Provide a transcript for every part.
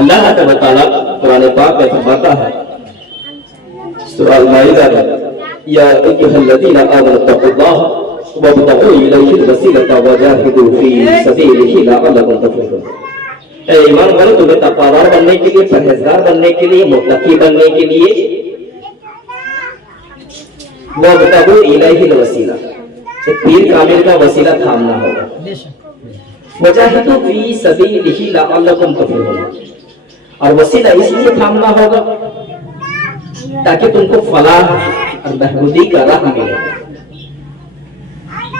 اللہ تعالیٰ قرآن پاک میں فرماتا ہے سورہ المائدہ میں یا ایھا الذین آمنوا اتقوا اللہ وابتغوا الیہ الوسیلۃ وجاہدوا فی سبیلہ لعلکم تفلحون۔ اے ایمان والو، تمہیں تقویدار بننے کے لیے، پرہیزگار بننے کے لیے، متقی بننے کے لیے وابتغوا الیہ الوسیلہ، ایک پیر کامل کا وسیلہ تھامنا ہوگا، وجاہدوا فی سبیلہ لعلکم تفلحون، اور وسیلہ اس لیے تھامنا ہوگا تاکہ تم کو فلاح اور بہبودی کا راہ ملے۔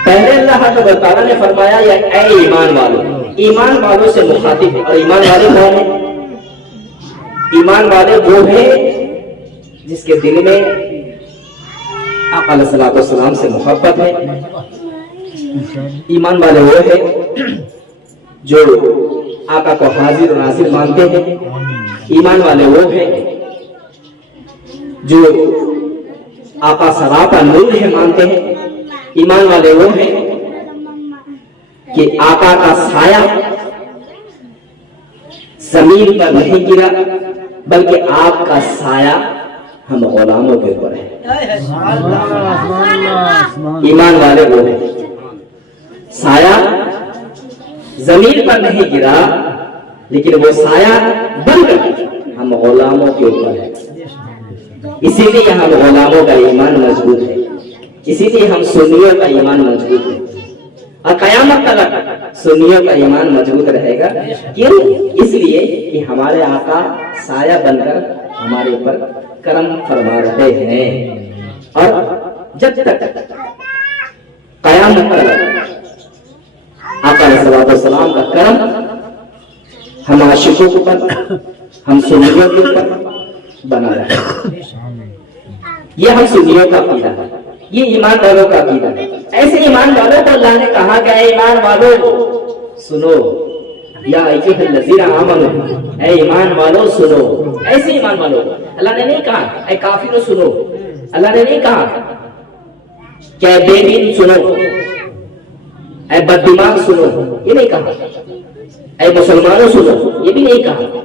پہلے اللہ تعالیٰ نے فرمایا یا اے ایمان والو، ایمان والوں سے مخاطب ہے، اور ایمان والے کون ہیں؟ ایمان والے وہ ہیں جس کے دل میں آقا علیہ الصلوۃ والسلام سے محبت ہے۔ ایمان والے وہ ہیں جو آقا کو حاضر و ناظر مانتے ہیں۔ ایمان والے وہ ہیں جو آقا سراپا نور ہے مانتے ہیں۔ ایمان والے وہ ہیں کہ آقا کا سایہ زمین پر نہیں گرا بلکہ آپ کا سایہ ہم غلاموں کے اوپر ہے۔ ایمان والے وہ ہیں سایہ زمین پر نہیں گرا لیکن وہ سایہ بن کر ہم غلاموں کے اوپر ہے۔ اسی لیے ہم غلاموں کا ایمان مضبوط ہے، اسی لیے ہم سنیوں کا ایمان مضبوط ہے، اور قیامت تک سنیوں کا ایمان مضبوط رہے گا۔ کیوں؟ اس لیے کہ ہمارے آقا سایہ بن کر ہمارے اوپر کرم فرما رہے ہیں، اور جب تک قیامت تک آقا علیہ الصلوۃ والسلام کا کرم ہم عاشقوں کے اوپر، ہم سنیوں کے اوپر بنا رہے۔ یہ ہم سنیوں کا عقیدہ ہے، یہ ایمان والوں کا عقیدہ ہے۔ ایسے ایمان والوں کو اللہ نے کہا کہ اے ایمان والوں سنو، یا ایھا الذین آمنوا، اے ایمان والوں سنو۔ ایسے ایمان والوں اللہ نے نہیں کہا اے کافروں سنو، اللہ نے نہیں کہا کہ اے بے دین سنو، اے بد دماغ سنو، یہ نہیں کہا، اے مسلمانوں سنو، یہ بھی نہیں کہا۔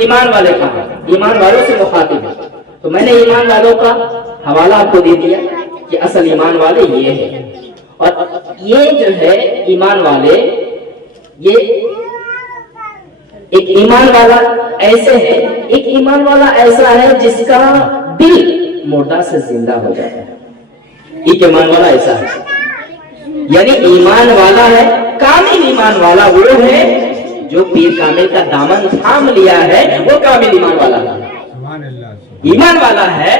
ایمان والے کہا، ایمان والوں سے مخاطب ہے۔ تو میں نے ایمان والوں کا حوالہ آپ کو دے دیا کہ اصل ایمان والے یہ ہیں، اور یہ جو ہے ایمان والے، یہ ایک ایمان والا ایسے ہے، ایک ایمان والا ایسا ہے جس کا دل مردہ سے زندہ ہو جاتا ہے۔ ایک ایمان والا ایسا ہے، یعنی ایمان والا ہے، کامل ایمان والا وہ ہے جو پیر کامل کا دامن تھام لیا ہے، وہ کامل ایمان والا ہے۔ ایمان والا ہے،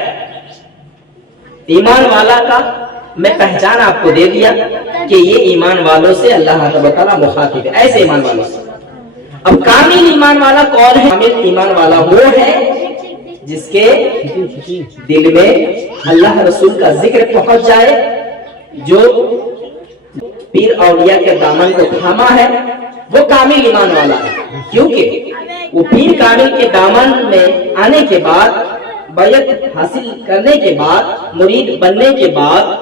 ایمان والا کا میں پہچان آپ کو دے دیا کہ یہ ایمان والوں سے اللہ تعالیٰ مخاطب ہے، ایسے ایمان والوں سے۔ اب کامل ایمان والا کون ہے؟ کامل ایمان والا وہ ہے جس کے دل میں اللہ رسول کا ذکر پہنچ جائے، جو پیر اولیاء کے دامن کو تھاما ہے، وہ کامل ایمان والا ہے۔ کیونکہ وہ پیر کامل کے دامن میں آنے کے بعد، بیعت حاصل کرنے کے بعد، مرید بننے کے بعد،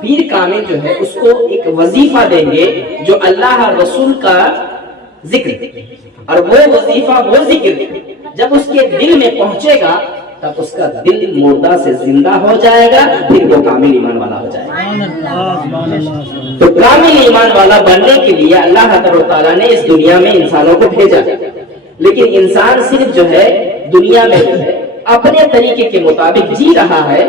پیر کامل جو ہے اس کو ایک وظیفہ دیں گے جو اللہ رسول کا ذکر، اور وہ وظیفہ، وہ ذکر جب اس کے دل میں پہنچے گا تب اس کا دل مردہ سے زندہ ہو جائے گا، پھر وہ کامل ایمان والا ہو جائے گا۔ تو کامل ایمان والا بننے کے لیے اللہ تعالیٰ نے اس دنیا میں انسانوں کو بھیجا، لیکن انسان صرف جو ہے دنیا میں جو ہے اپنے طریقے کے مطابق جی رہا ہے،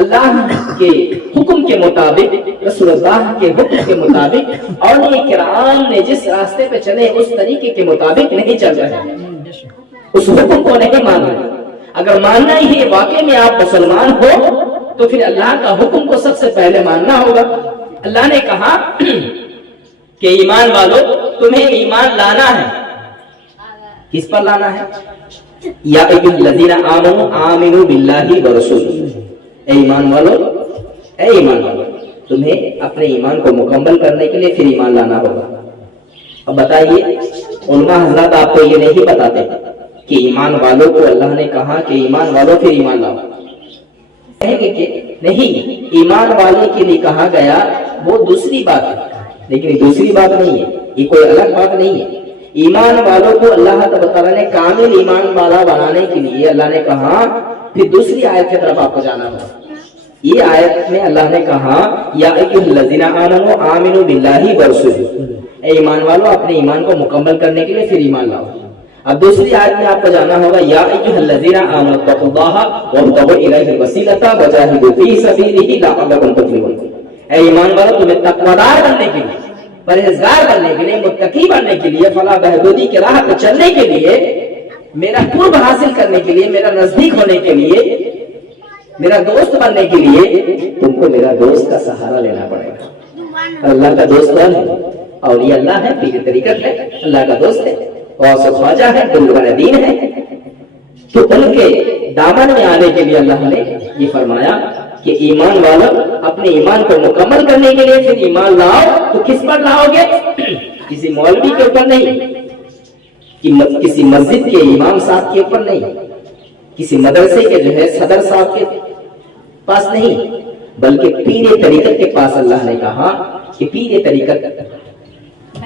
اللہ کے حکم کے مطابق، رسول اللہ کے حکم کے مطابق، اولیاء کرام نے جس راستے پہ چلے اس طریقے کے مطابق نہیں چل رہے، اس حکم کو نہیں مان رہے۔ اگر ماننا ہی ہے واقعی میں آپ مسلمان ہو تو پھر اللہ کا حکم کو سب سے پہلے ماننا ہوگا۔ اللہ نے کہا کہ ایمان والو تمہیں ایمان لانا ہے، کس پر لانا ہے؟ یا ایھا الذین آمنوا آمنوا باللہ ورسولہ، اے ایمان والو، اے ایمان والو، تمہیں اپنے ایمان کو مکمل کرنے کے لیے پھر ایمان لانا ہوگا۔ اب بتائیے، علماء حضرات آپ کو یہ نہیں بتاتے کہ ایمان والوں کو اللہ نے کہا کہ ایمان والوں پھر ایمان لاؤ، کہیں گے کہ نہیں، ایمان والے کے لیے کہا گیا وہ دوسری بات ہے، لیکن دوسری بات نہیں ہے، یہ کوئی الگ بات نہیں ہے۔ ایمان والوں کو اللہ تعالیٰ نے کامل ایمان والا بنانے کے لیے اللہ نے کہا، پھر دوسری آیت کی طرف آپ کو جانا ہوگا. یہ آیت میں اللہ نے کہا یا ایھا الذین آمنوا آمنوا باللہ ورسولہ، اے ایمان والو اپنے ایمان کو مکمل کرنے کے لیے پھر ایمان لاؤ. اب دوسری آیت میں آپ کو جانا ہوگا یا ایھا الذین آمنوا اتقوا اللہ وابتغوا الیہ الوسیلۃ وجاہدوا فی سبیلہ لعلکم تفلحون. اے ایمان والو تمہیں تقویدار بننے کے لیے، پرہیزگار بننے کے لیے، متقی بننے کے لیے، فلاح بہبودی کی راہ پر چلنے کے لیے، میرا قرب حاصل کرنے کے لیے، میرا نزدیک ہونے کے لیے، میرا دوست بننے کے لیے تم کو میرا دوست کا سہارا لینا پڑے گا. اللہ کا دوست کون ہے؟ اولیاء اللہ ہے، پیر طریقت ہے، اللہ کا دوست ہے، غوث و خواجہ ہے، بلغ دین ہے. تو ان کے دامن میں آنے کے لیے اللہ نے یہ فرمایا کہ ایمان والو اپنے ایمان کو مکمل کرنے کے لیے پھر ایمان لاؤ. تو کس پر لاؤ گے؟ کسی مولوی کے اوپر نہیں، کسی مسجد کے امام صاحب کے اوپر نہیں، کسی مدرسے کے جو ہے صدر صاحب کے پاس نہیں، بلکہ پیر طریقت کے پاس. اللہ نے کہا کہ پیر طریقت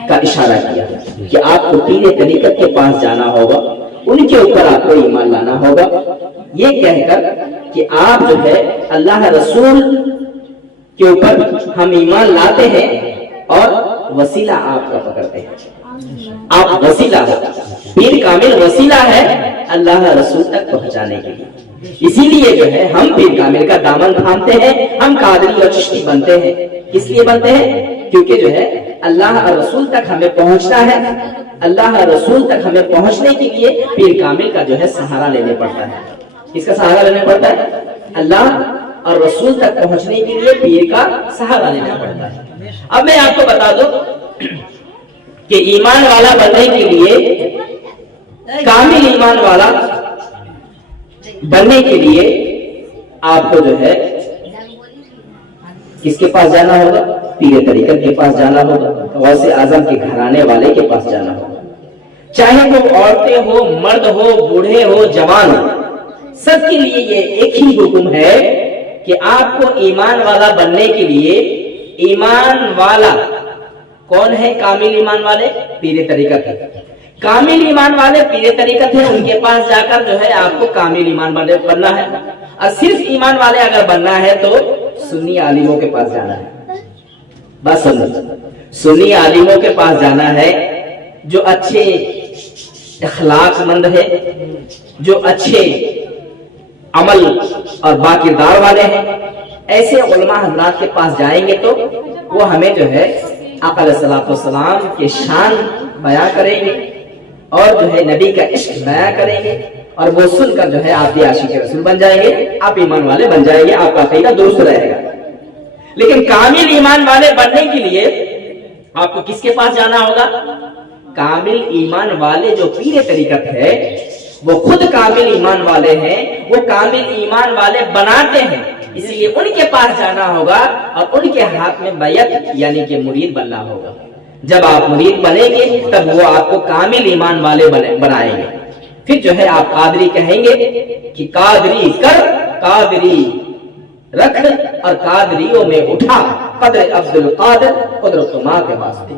کا اشارہ کیا کہ آپ کو پیر طریقت کے پاس جانا ہوگا، ان کے اوپر آپ کو ایمان لانا ہوگا، یہ کہہ کر کہ آپ جو ہے اللہ رسول کے اوپر ہم ایمان لاتے ہیں اور وسیلہ آپ کا پکڑتے ہیں. آپ وسیلہ ہو، پیر کامل وسیلہ ہے اللہ رسول تک پہنچانے کے لیے. اسی لیے جو ہے ہم پیر کامل کا دامن تھامتے ہیں، ہم قادری اور چشتی بنتے ہیں. کس لیے بنتے ہیں؟ کیونکہ جو ہے اللہ رسول تک ہمیں پہنچنا ہے. اللہ رسول تک ہمیں پہنچنے کے لیے پیر کامل کا جو ہے سہارا لینے پڑتا ہے. کس کا سہارا لینا پڑتا ہے؟ اللہ اور رسول تک پہنچنے کے لیے پیر کا سہارا لینا پڑتا ہے. اب میں آپ کو بتا دوں کہ ایمان والا بننے کے لیے، کامل ایمان والا بننے کے لیے آپ کو جو ہے کس کے پاس جانا ہوگا؟ پیر طریقت کے پاس جانا ہوگا، غوث اعظم کے گھرانے والے کے پاس جانا ہوگا. چاہے وہ عورتیں ہو، مرد ہو، بوڑھے ہو، جوان ہو، سب کے لیے یہ ایک ہی حکم ہے کہ آپ کو ایمان والا بننے کے لیے، ایمان والا کون ہے؟ کامل ایمان والے پیر طریقت ہے. کامل ایمان والے پیر طریقت ہے، ان کے پاس جا کر جو ہے آپ کو کامل ایمان والے بننا ہے. اور صرف ایمان والے اگر بننا ہے تو سنی عالموں کے پاس جانا ہے. بس سنی عالموں کے پاس جانا ہے جو اچھے اخلاق مند ہے، جو اچھے عمل اور باکردار والے ہیں. ایسے علماء حضرات کے پاس جائیں گے تو وہ ہمیں جو ہے آقا علیہ الصلوۃ والسلام کے شان بیان کریں گے اور جو ہے نبی کا عشق بیان کریں گے، اور وہ سن کر جو ہے آپ بھی عاشق رسول بن جائیں گے، آپ ایمان والے بن جائیں گے، آپ کا عقیدہ درست رہے گا. لیکن کامل ایمان والے بننے کے لیے آپ کو کس کے پاس جانا ہوگا؟ کامل ایمان والے جو پیر طریقت ہے وہ خود کامل ایمان والے ہیں، وہ کامل ایمان والے بناتے ہیں. اسی لیے ان کے پاس جانا ہوگا اور ان کے ہاتھ میں بیعت یعنی کہ مرید بننا ہوگا. جب آپ مرید بنیں گے تب وہ آپ کو کامل ایمان والے بنائیں گے. پھر جو ہے آپ قادری کہیں گے کہ قادری کر، قادری رکھ اور قادریوں میں اٹھا، قدر عبد القادر قدرت ماں کے واسطے.